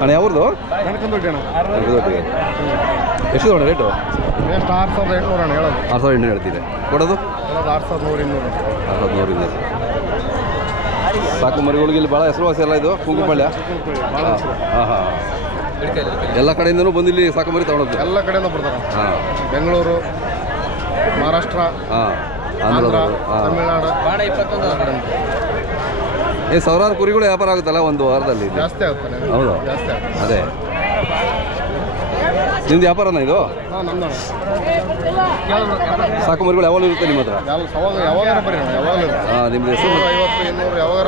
ಅಣ್ಣ ಯಾವ್ದು ಎಷ್ಟು ತಗೊಂಡ ರೇಟು? ಎಷ್ಟು 6800 ಅಣ್ಣ ಹೇಳೋದು. 6800 ಹೇಳ್ತೀರಿ, ಕೊಡೋದು 6100. 6200. ಸಾಕು ಮರಿಗಳಿಗೆ ಇಲ್ಲಿ ಭಾಳ ಹೆಸರುವಾಸಿ ಎಲ್ಲ ಇದು ಕುಂಕುಪಳ್ಯ. ಹಾಂ ಹಾಂ ಎಲ್ಲ ಕಡೆಯಿಂದನೂ ಬಂದು ಇಲ್ಲಿ ಸಾಕು ಮರಿ ತಗೊಳೋದು. ಎಲ್ಲ ಕಡೆಯಿಂದ ಬರ್ತಾರೆ. ಹಾಂ, ಬೆಂಗಳೂರು, ಮಹಾರಾಷ್ಟ್ರ, ಹಾಂ, ಆಂಧ್ರ, ತಮಿಳ್ನಾಡು. ಸಾವಿರಾರು ಕುರಿಗಳು ವ್ಯಾಪಾರ ಆಗುತ್ತಲ್ಲ ಒಂದು ವಾರದಲ್ಲಿ? ಜಾಸ್ತಿ ಆಗುತ್ತೆ. ಹೌದು, ಜಾಸ್ತಿ ಆಗುತ್ತೆ. ಅದೇ ನಿಮ್ದು ವ್ಯಾಪಾರನ ಇದು? ಹಾಂ, ನಮ್ದು. ಸಾಕು ಮರಿಗಳು ಯಾವಾಗಲೂ ಇರುತ್ತೆ ನಿಮ್ಮ ಹತ್ರ? ಯಾವಾಗ ಬರ್ರಿ, ಯಾವಾಗಲೂ. ಹಾಂ, ನಿಮ್ದು ಹೆಸರು 50, 200 ಯಾವಾಗ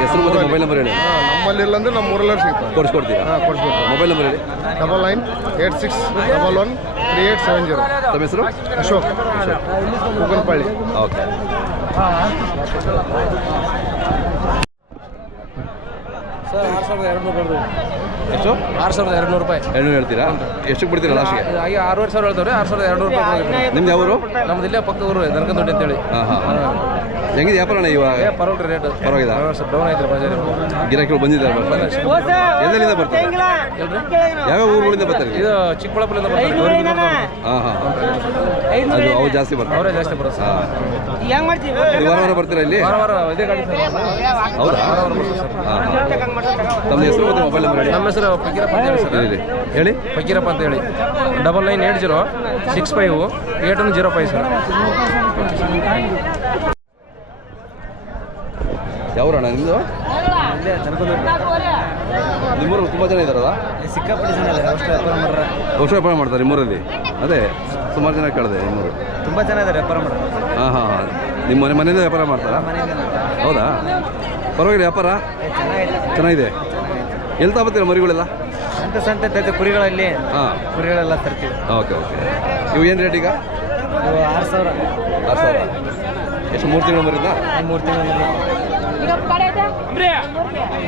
ಹೆಸರು ಮತ್ತು ಮೊಬೈಲ್ ನಂಬರ್ ಹೇಳಿ. ನಮ್ಮಲ್ಲಿ ಇಲ್ಲ ಅಂದ್ರೆ ನಮ್ಮ ಊರಲ್ಲೇ ಸಿಗ್ತದೆ. ಕೊಡಿಸ್ಕೊಡ್ತೀರಾ? ಹಾಂ, ಕೊಡಿಸ್ಬೇಕು. ಮೊಬೈಲ್ ನಂಬರ್ ಹೇಳಿ. 9986113870. ತಮ್ಮ ಹೆಸರು? ಅಶೋಕ್, ಕುಗನ್ಪಳ್ಳಿ. ಓಕೆ. ಸರ್ 6200 ಎಷ್ಟು? 6200 ರೂಪಾಯಿ. 200 ಹೇಳ್ತೀರಾ? ಎಷ್ಟಕ್ಕೆ ಬಿಡ್ತೀರಾ ಲಾಸ್ಟ್ಗೆ? ಹಾಗೆ 6500 ಹೇಳ್ತವ್ರೆ. 6200 ರೂಪಾಯಿ. ನಿಮ್ದು ಯಾವ ಊರು? ನಮ್ದು ಇಲ್ಲೇ ಪಕ್ಕದ ಊರು ದನಕಂದೊಡ್ಡಿ ಅಂತೇಳಿ. ಹಾಂ ಹಾಂ. ಹೆಂಗಿದೆ ವ್ಯಾಪಾರಣ ಇವಾಗ? ಪರವಾಗಿಲ್ಲ, ರೇಟ್ ಪರವಾಗಿಲ್ಲ. ಡೌನ್ ಐತ್ರಿ ಬಜಾರಿ. ಗಿರಾಕಿಗಳು ಬಂದಿದ್ದಾರೆ? ಎಲ್ಲೆಲ್ಲಿಂದ ಬರ್ತಾರೆ? ಯಾವ್ಯಾವ ಊರುಗಳಿಂದ ಬರ್ತಾರೆ? ಇದು ಚಿಕ್ಕಬಳ್ಳಾಪುರದಿಂದ ಬರ್ತಾರೆ. ಹಾಂ ಹಾಂ. ಅದು ಅವು ಜಾಸ್ತಿ ಬರ್ತಾರೆ? ಅವರೇ ಜಾಸ್ತಿ ಬರುತ್ತೆ. ಹಾಂ. ವಾರ ವಾರ ಬರ್ತೀರಾ ಇಲ್ಲಿ? ವಾರ ಇದೇ ಗಾಡಿ ಸರ್. ಹೌದಾ? ಹಾಂ ಹಾಂ. ತಮ್ಮ ಹೆಸರು ಮತ್ತು ಮೊಬೈಲ್ ನಂಬರ್ ಹೇಳಿ. ನಮ್ಮ ಹೆಸರು ಫಕೀರಪ್ಪ ಅಂತ ಹೇಳಿ ಸರ್. ಹೇಳಿ. ಫಕೀರಪ್ಪ ಅಂತ ಹೇಳಿ. 9980658105 ಸರ್. ಯಾವೂರಣ್ಣ ನಿಮ್ಮದು? ನಿಮ್ಮೂರು ತುಂಬ ಜನ ಇದ್ದಾರಲ್ಲ? ಸಿಕ್ಕಾಪಟ್ಟೆ ಜನ ಇದ್ದಾರೆ. ಔಷಧ ವ್ಯಾಪಾರ ಮಾಡ್ತಾರೆ ನಿಮ್ಮೂರಲ್ಲಿ? ಅದೇ ಸುಮಾರು ಜನ ಕೇಳಿದೆ ನಿಮ್ಮೂರು. ತುಂಬ ಜನ ಇದ್ದಾರೆ ವ್ಯಾಪಾರ ಮಾಡೋದು. ಹಾಂ ಹಾಂ ಹಾಂ. ನಿಮ್ಮ ಮನೆಯಿಂದ ವ್ಯಾಪಾರ ಮಾಡ್ತಾರಾ? ಹೌದಾ? ಪರವಾಗಿಲ್ಲ ವ್ಯಾಪಾರ ಚೆನ್ನಾಗಿದೆ. ಎಲ್ಲಿ ತಗೋತೀರ ಮರಿಗಳೆಲ್ಲ? ಸಂತೆ ಕುರಿಗಳಲ್ಲಿ. ಹಾಂ, ಕುರಿಗಳೆಲ್ಲ ತರ್ತೀವಿ. Okay okay. ಇವು ಏನು ರೇಟ್ ಈಗ? 6000. 6000. ಎಷ್ಟು 3 ತಿಂಗಳು ಮರಿದ? 3 ತಿಂಗಳು.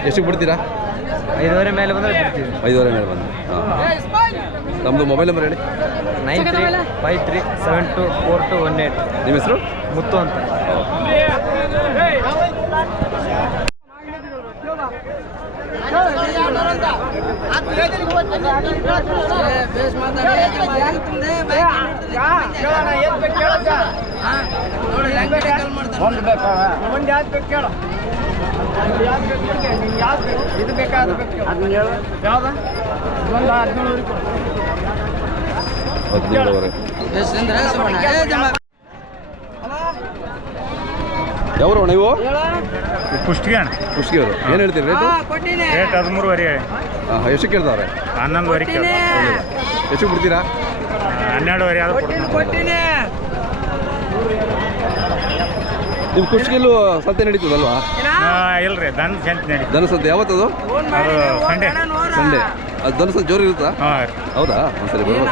ಎಷ್ಟಕ್ಕೆ ಬಿಡ್ತೀರಾ? 5,500 ಮೇಲೆ ಬಂದರೆ ಬಿಡ್ತೀವಿ. 5,500 ಮೇಲೆ ಬಂದು. ಹಾಂ. ನಮ್ಮದು ಮೊಬೈಲ್ ನಂಬರ್ ಹೇಳಿ. 9353724218. ನಿಮ್ಮ ಹೆಸರು? ಮುತ್ತು ಅಂತ. ಇದು ಬೇಕಾದ ಯಾವ್ದ? 17,500. ಯಾವ್ರಣ್ಣ ನೀವು? ಕುಷ್ಟಗಿ ಅಣ್ಣ. ಕುಷ್ಟಗಿಯವರು. ಏನು ಹೇಳ್ತೀರಿ ರೇಟು? ರೇಟ್ 13,500. ಹಾಂ, ಎಷ್ಟು ಕೇಳ್ತಾವ್ರೆ? 11,500 ಕೇಳಿ. ಎಷ್ಟು ಬಿಡ್ತೀರಾ? 12,500 ಆದ್ರೂ ಕೊಡ್ತೀನಿ. ನಿಮ್ಮ ಕುಷ್ಟಗಿಲ್ಲೂ ಸಂತೆ ನಡೀತದಲ್ವಾ? ಇಲ್ರಿ, ದನ ಸಂತೆ ನಡಿ. ದನ ಸಂತೆ ಯಾವತ್ತದು? ಅದು ಸಂಡೆ. ಸಂಡೆ. ಅದು ದನ ಸಂತೆ ಜೋರು ಇರುತ್ತಾ? ಹಾಂ. ಹೌದಾ? ಒಂದ್ಸರಿ ಬರ್ಬೋದು.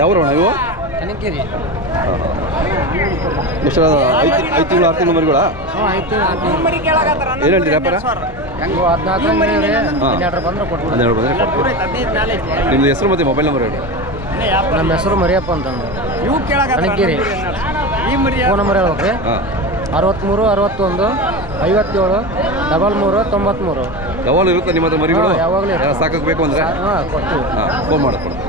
ಯಾವ್ರಣ್ಣ ನೀವು? ಕನಕಗಿರಿ. ಎಷ್ಟು 5 ತಿಂಗಳು 6 ತಿಂಗಳು ಮರಿಗಳ? ಏನು ಹೇಳ್ತೀರಿ ವ್ಯಾಪಾರ? 14 ಬಂದ್ರೆ ಕೊಡ್ತೀವಿ. 12 ಬಂದರೆ ಕೊಡ್ತೀವಿ. ನಿಮ್ಮದು ಹೆಸರು ಮತ್ತು ಮೊಬೈಲ್ ನಂಬರ್ ಹೇಳಿ. ನಮ್ಮ ಹೆಸರು ಮರಿಯಪ್ಪ ಅಂತಂದು. ಕನಕಗಿರಿ. ಫೋನ್ ನಂಬರ್ ಹೇಳ್ಬೇಕ್ರಿ? ಹಾಂ. 63 61 57 33 93. ಯಾವಾಗಲೂ ಇರುತ್ತೆ ನಿಮ್ಮ ಹತ್ರ ಮರಿಗಳು? ಯಾವಾಗಲೂ ಸಾಕಕ್ಕೆ ಬೇಕು ಅಂದರೆ? ಹಾಂ, ಕೊಡ್ತೀವಿ. ಹಾಂ, ಫೋನ್ ಮಾಡಿಕೊಡ್ತೀವಿ.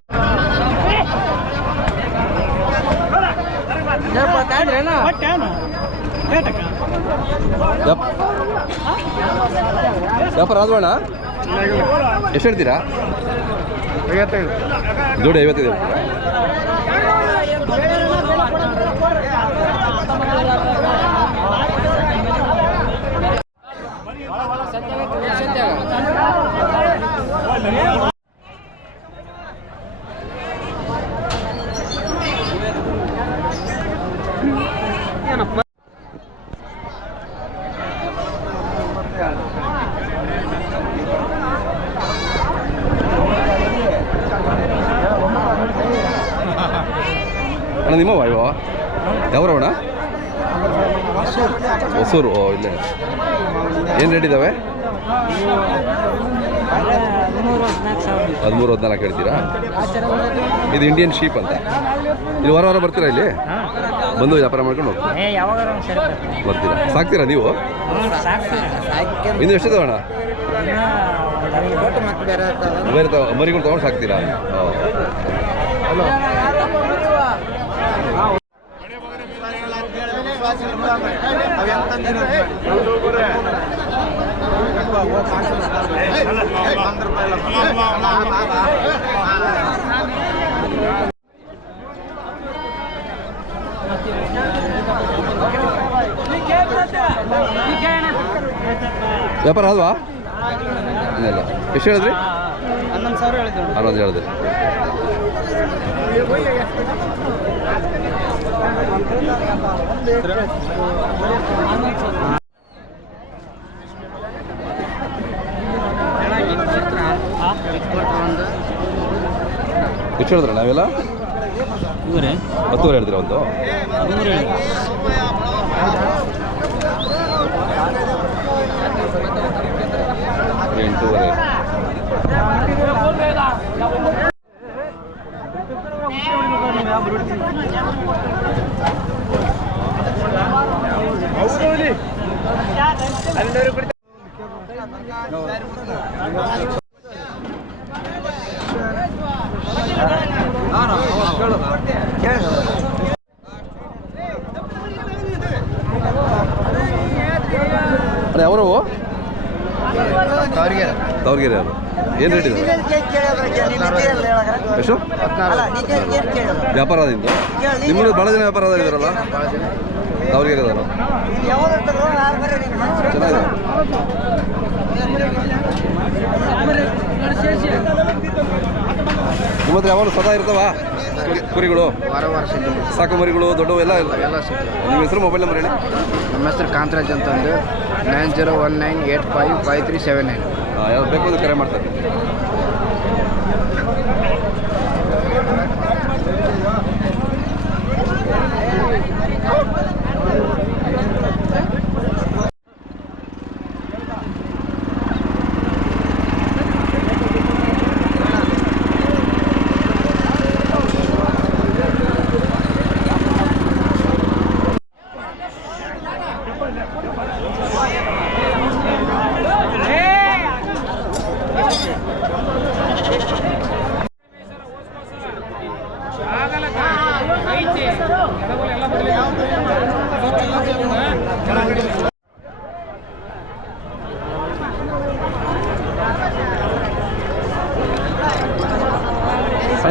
ವ್ಯಾಪಾರ ಆದ್ವಣ್ಣ? ಎಷ್ಟು ಹೇಳ್ತೀರಾ? 55. ಜೋಡಿ 55. ಅಣ್ಣ ನಿಮ್ಮವ ಇವ? ಯಾವ್ರವಣ್ಣ? ಹೊಸೂರು. ಓ, ಇಲ್ಲೇ. ಏನು ರೇಟ್ ಇದ್ದಾವೆ? 13-14 ಹೇಳ್ತೀರಾ? ಇದು ಇಂಡಿಯನ್ ಶೀಪ್ ಅಂತ. ಇಲ್ಲಿ ವಾರ ಬರ್ತೀರಾ ಇಲ್ಲಿ ಬಂದು ವ್ಯಾಪಾರ ಮಾಡ್ಕೊಂಡು ಬರ್ತೀರಾ? ಸಾಕ್ತೀರಾ ನೀವು? ಇನ್ನು ಎಷ್ಟಿದೆ ಅಣ್ಣ? ಬೇರೆ ಮರಿಗಳು ತೊಗೊಂಡು ಸಾಕ್ತೀರಾ? ವ್ಯಾಪಾರ ಅಲ್ವಾ? ಇಲ್ಲ. ಎಷ್ಟು ಹೇಳಿದ್ರಿ? 11,000 ಹೇಳಿದ್ರು. 11 ಹೇಳಿದ್ರಿ. ಎಷ್ಟು ಹೇಳಿದ್ರೆ ನಾವೆಲ್ಲ 10 ಹೇಳ್ತೀರ ಒಂದು? 8.5. ಯಾವರು? ತಾವರ್ಗೆರೆ. ಅವರು ಏನು ರೇಟ್ ಇದೆ? ಎಷ್ಟು ವ್ಯಾಪಾರ ನಿಮ್ಮದು? ನಿಮ್ಮದು ಭಾಳ ಜನ ವ್ಯಾಪಾರ ಇದ್ದಾರಲ್ಲ ತಾವರ್ಗೆರೆ ಅದಾರ. ಚೆನ್ನಾಗಿದೆ. ನಿಮ್ಮ ಹತ್ರ ಯಾವಾಗ ಸದಾ ಇರ್ತಾವ ಕುರಿಗಳು? ಸಾಕು ಮರಿಗಳು ದೊಡ್ಡವು ಎಲ್ಲ ನಿಮ್ಮ ಹೆಸರು ಮೊಬೈಲ್ ನಂಬರ್ ಹೇಳಿ. ನಮ್ಮ ಹೆಸರು ಕಾಂತರಾಜ್ ಅಂತಂದು 9019855379. ಯಾವ್ದು ಬೇಕು ಅದು ಕರೆ ಮಾಡ್ತಾರೆ.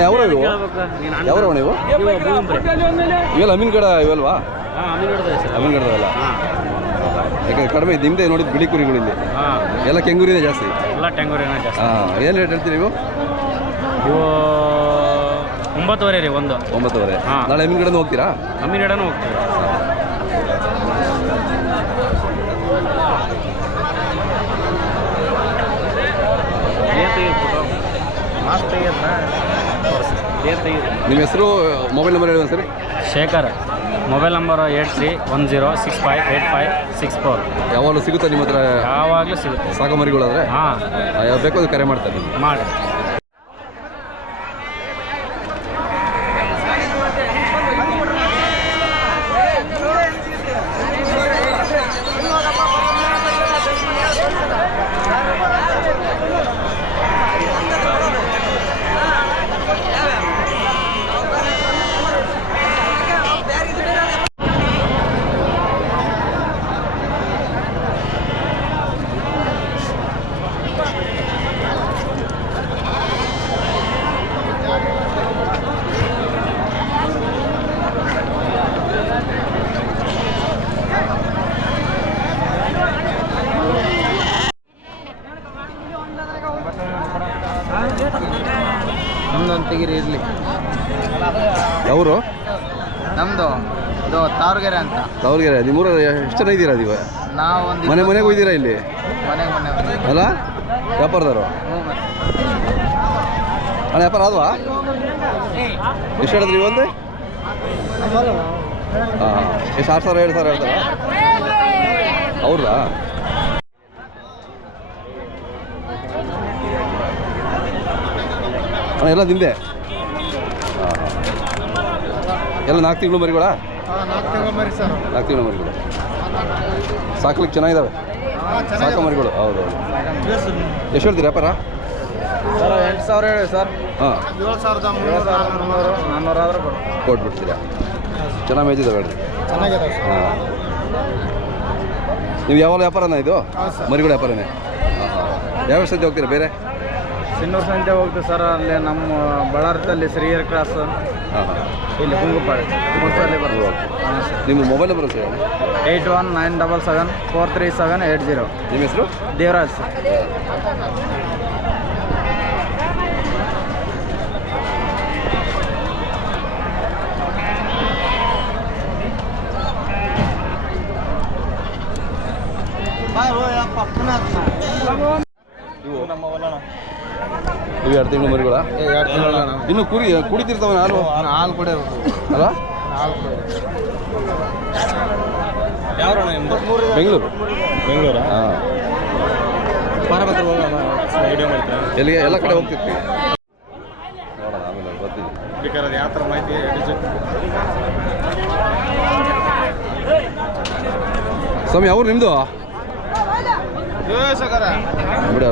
ಯಾವ್ರ ಇವು? ಯಾವ್ರವ ನೀವು? ಇವೆಲ್ಲ ಅಮೀನ್ಗಡ ಇವೆಲ್ವಾ? ಅಮೀನ್ಗಡದಲ್ಲ. ಯಾಕಂದ್ರೆ ಕಡಿಮೆ ನಿಮ್ಮದೇ ನೋಡಿದ್ದು ಬಿಳಿ ಕುರಿಗಳು ಇಲ್ಲಿ ಎಲ್ಲ ಕೆಂಗೂರಿನೇ ಜಾಸ್ತಿ. ಹಾಂ, ಏನು ರೇಟ್ ಹೇಳ್ತೀರಿ ನೀವು? ಇವು 9.5 ರೀ ಒಂದು. 9.5. ನಾಳೆ ಅಮೀನ್ಗಡನೂ ಹೋಗ್ತೀರಾ? ಅಮೀನ್ಗಡನೂ ಹೋಗ್ತೀವಿ. ನಿಮ್ಮ ಹೆಸರು ಮೊಬೈಲ್ ನಂಬರ್ ಹೇಳಿ ಸರಿ. ಶೇಖರ್. Mobile number 8310658564. ಯಾವಾಗಲೂ ಸಿಗುತ್ತಾ ನಿಮ್ಮ ಹತ್ರ? ಯಾವಾಗಲೂ ಸಿಗುತ್ತೆ. ಸಾಕು ಮರಿಗಳಾದರೆ? ಹಾಂ, ಯಾವ್ದು ಬೇಕು ಅದು ಕರೆ ಮಾಡ್ತಾರೆ ಮಾಡಿ. ನಮ್ದೊಂದು ತೆಗೀರಿ ಇರಲಿ. ಯಾವರು? ನಮ್ಮದು ಇದು ತಾವರ್ಗೆರೆ ಅಂತ. ತಾವರ್ಗೆರೆ. ನಿಮ್ಮೂರ ಎಷ್ಟು ಜನ ಇದ್ದೀರಾ ನೀವು? ನಾವು ಒಂದು ಮನೆಗೆ ಹೋಗಿದ್ದೀರಾ ಇಲ್ಲಿ? ಮನೆಗೆ ಅಲ್ಲ ವ್ಯಾಪಾರದವರು? ಅಣ್ಣ ವ್ಯಾಪಾರ ಆದ್ವಾ? ಎಷ್ಟು ಹೇಳಿದ್ರಿ ಒಂದು? ಹಾಂ, ಎಷ್ಟು 6,000 7,000 ಹೇಳ್ತಾರ? ಹೌದಾ? ಅಣ್ಣ ಎಲ್ಲ ನಿಂದೆ ಎಲ್ಲ 4 ತಿಂಗಳು ಮರಿಗಳ 4 ತಿಂಗಳು ಮರಿ ಸರ್. 4 ತಿಂಗಳು ಮರಿಗಳು ಸಾಕ್ಲಿಕ್ಕೆ ಚೆನ್ನಾಗಿದ್ದಾವೆ ಸಾಕು ಮರಿಗಳು. ಹೌದು ಎಷ್ಟು ಹೇಳ್ತೀರಿ ವ್ಯಾಪಾರ? ಸರ್ 8,000 ಹೇಳಿ ಸರ್. ಹಾಂ 7,300 400 ಆದ್ರೆ ಕೊಟ್ಬಿಡ್ತೀರಾ? ಚೆನ್ನಾಗಿ ಮೇಯ್ತಿದ್ದಾವೆ ಹೇಳ್ರಿ. ಚೆನ್ನಾಗಿದೆ ಸರ್. ಹಾಂ ನೀವು ಯಾವಾಗ ವ್ಯಾಪಾರನ ಇದು? ಹೌದು ಸರ್. ಮರಿಗಳ ವ್ಯಾಪಾರನೇ. ಯಾವ ಸಂತೆ ಹೋಗ್ತೀರಾ ಬೇರೆ? ಸಿನ್ನೂರು ಸಂತೆ ಹೋಗ್ತೀವಿ ಸರ್. ಅಲ್ಲಿ ನಮ್ಮ ಬಳ್ಳಾರದಲ್ಲಿ ಶ್ರೀಯರ್ ಕ್ರಾಸ್, ಹಾಂ ಹಾಂ ಇಲ್ಲಿ ಕುಂಗುಪಾಡಿ ಮುನ್ಸಲ್ಲಿ ಬರ್ತದೆ. ನಿಮ್ಮ ಮೊಬೈಲ್ ನಂಬರ್ ಸರ್? 8197743780. ನಿಮ್ಮ ಹೆಸರು? ದೇವರಾಜ್ ಸರ್. ಇವು 2 ತಿಂಗಳು ಮರಿಗಳ? 2 ತಿಂಗಳು ಇನ್ನು ಕುಡಿತಿರ್ತಾವೆ ಹಾಲು? ಹಾಲು ಕೊಡೋದು ಅಲ್ಲ? ಹಾಲು ಕೊಡೋದು. ಬೆಂಗಳೂರು. ಹಾಂ ಎಲ್ಲಿಗೆ? ಎಲ್ಲ ಕಡೆ ಹೋಗ್ತಿರ್ತೀವಿ. ನೋಡೋಣ ಆಮೇಲೆ ಬರ್ತೀವಿ. ಬೇಕಾದ್ರೆ ಯಾವ ಥರ ಮಾಹಿತಿ ಸ್ವಾಮಿ ಅವ್ರು ನಿಮ್ಮದು ಸಾಕಾರ ಬಿಡ